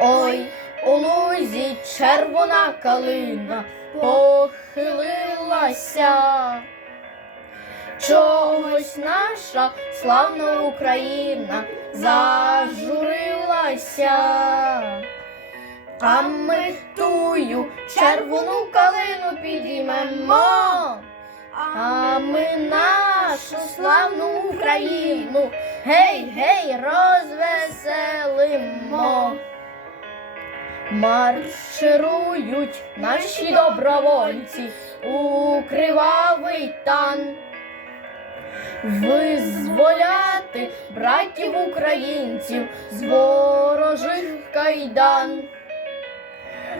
Ой, у лузі червона калина похилилася. Чогось наша славна Україна зажурилася. А ми тую червону калину підіймемо. А ми нашу славну Україну гей, гей, розвеселимо. Марширують наші добровольці у кривавий тан. Визволяти братів українців з ворожих кайдан.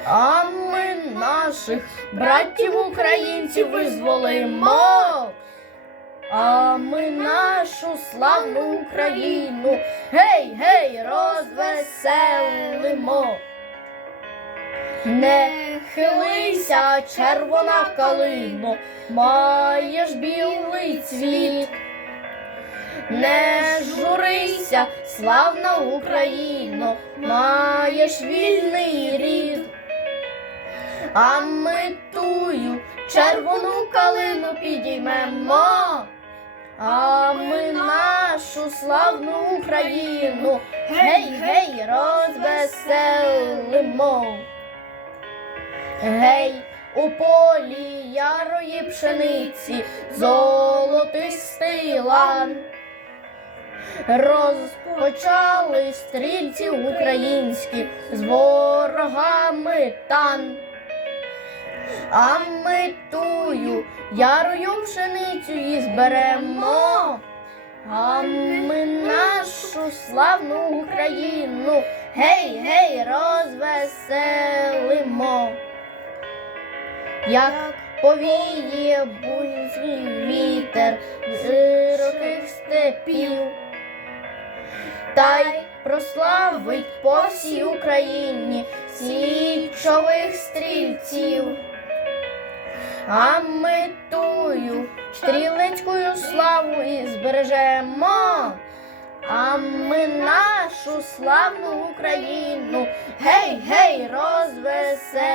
А ми наших братів українців визволимо. А ми нашу славну Україну гей, гей, розвеселимо. Не хилися, червона калино, маєш білий цвіт. Не журися, славна Україно, маєш вільний рід. А ми тую червону калину підіймемо, а ми нашу славну Україну гей, гей, розвеселимо. Гей, у полі ярої пшениці золотистий лан. Розпочали стрільці українські з ворогами тан. А ми тую ярою пшеницю і зберемо. А ми нашу славну Україну гей, гей, розвеселимо. Як повіє буйний вітер з широких степів, та й прославить по всій Україні січових стрільців. А ми тую стрілецькою славу і збережемо. А ми нашу славну Україну гей, гей, розвеселимо.